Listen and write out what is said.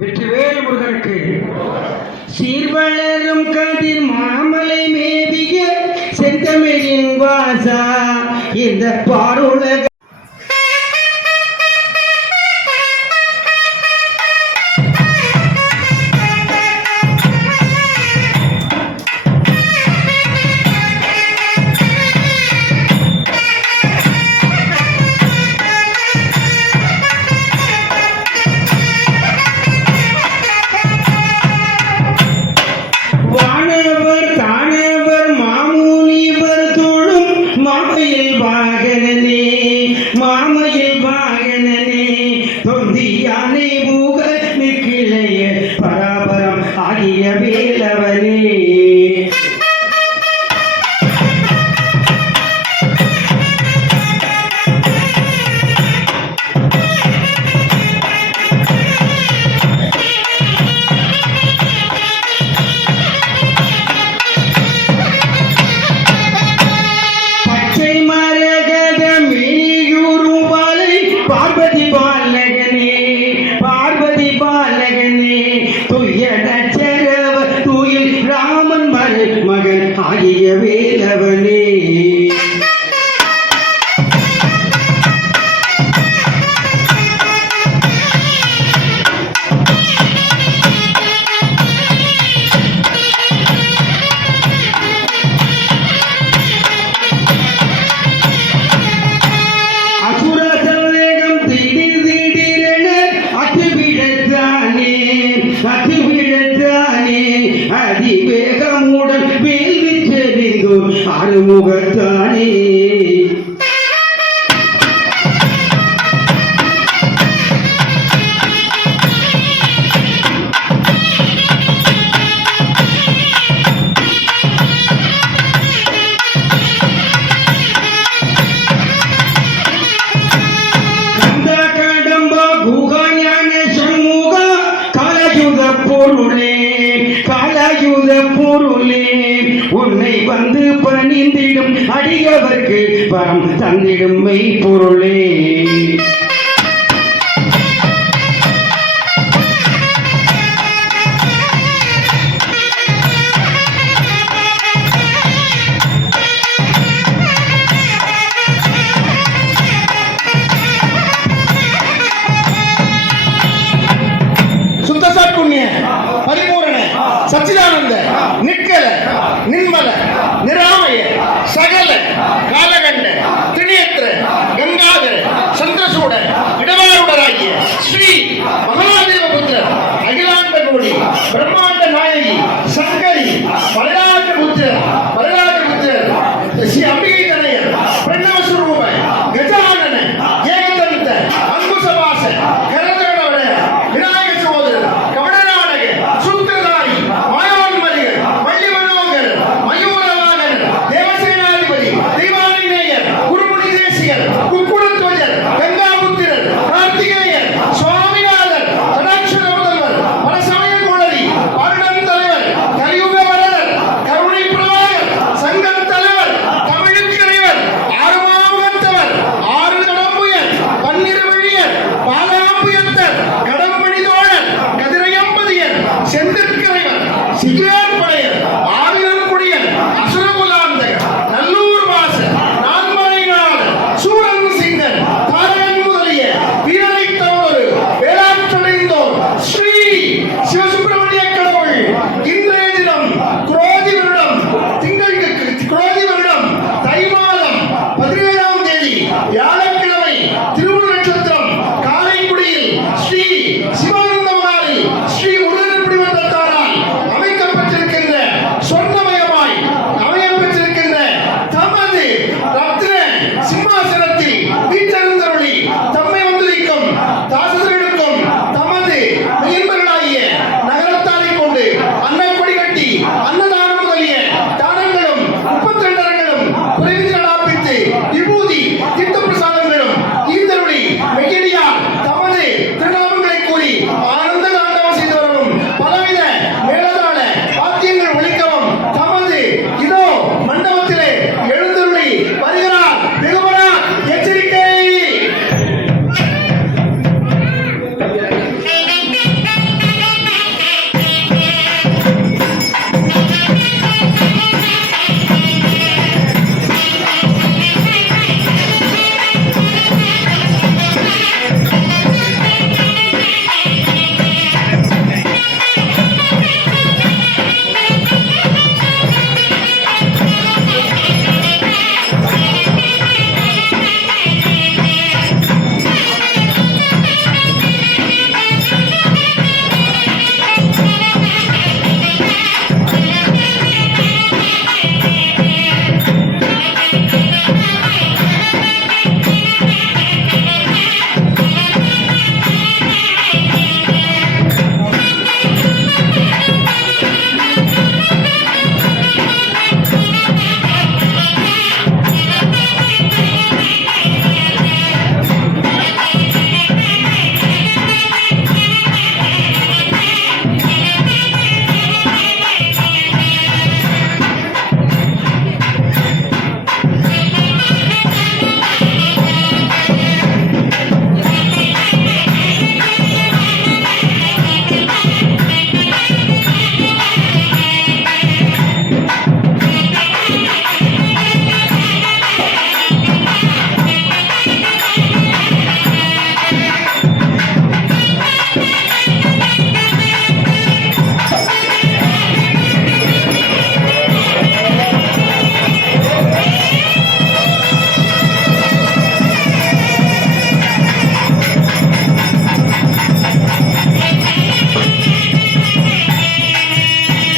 வெற்றிவேல் முருகனுக்கு. சீர்வளரும் கதிர் மாமலை மேவிய செந்தமிழின் வாசா. இந்த பாருலக அறியவே லவ கருமுகத்தானே உன்னை வந்து பணிந்திடும் அடியவர்க்கு பரம் தந்திடும் மெய்ப்பொருளே. ಪುಟ್ಟಸಾಟ್ಪುಣ್ಯ ಪರಿಪೂರ್ಣೆ ಸಚ್ಚಿದಾನಂದ ನಿಟ್ಕಲ ನಿನ್ಮಲ ನಿರಾಮಯ ಸಗಲ ಕಾಲಗಂಡ